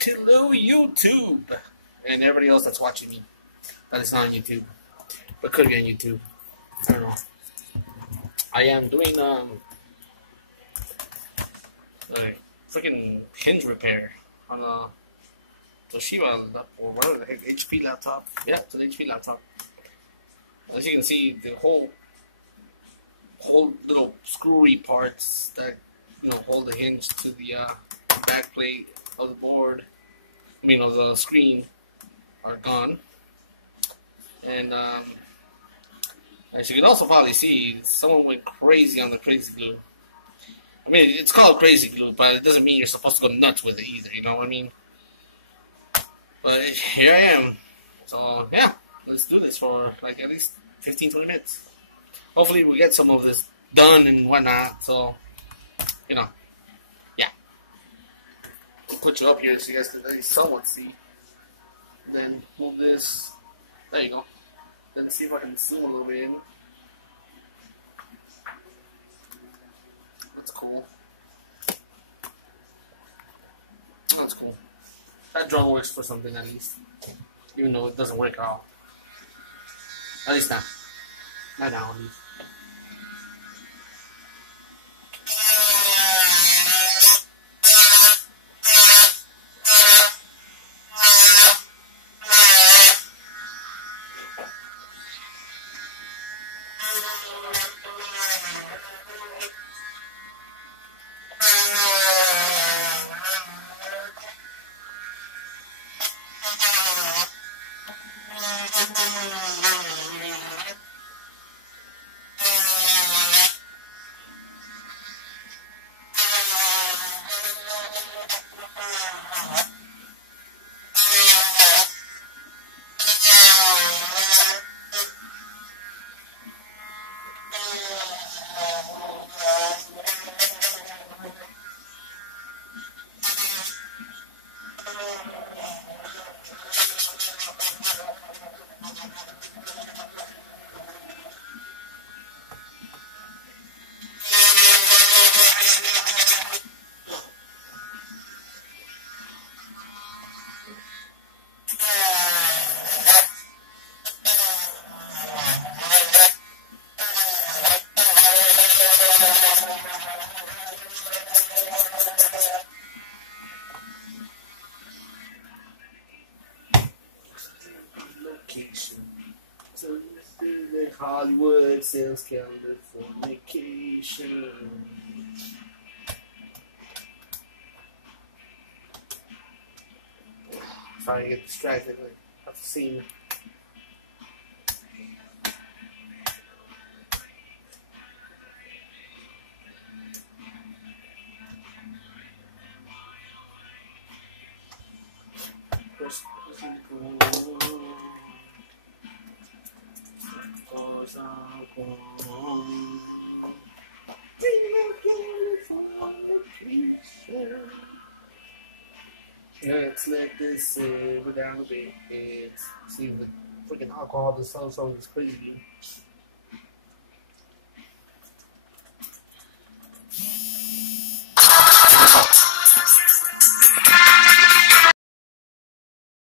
Hello, YouTube, and everybody else that's watching me. That is not on YouTube, but could be on YouTube. I don't know. I am doing a freaking hinge repair on a Toshiba or whatever the heck, HP laptop. Yeah, it's an HP laptop. As you can see, the whole little screwy parts that hold the hinge to the back plate of the board, of the screen, are gone. And as you can also probably see, someone went crazy on the crazy glue. I mean, it's called crazy glue, but it doesn't mean you're supposed to go nuts with it either, you know what I mean? But here I am. So, yeah, let's do this for like at least 15-20 minutes. Hopefully we get some of this done and whatnot, so, yeah. I'll put you up here so you guys can at least somewhat see. Then move this. There you go. Then see if I can zoom a little bit in. That's cool. That's cool. That drum works for something at least. Even though it doesn't work at all. At least not. Not now, at least. So this is the Hollywood sales calendar for vacation. Sorry to get distracted. I have to see. Yeah, let's let this go down a bit and see if the freaking alcohol is so this crazy.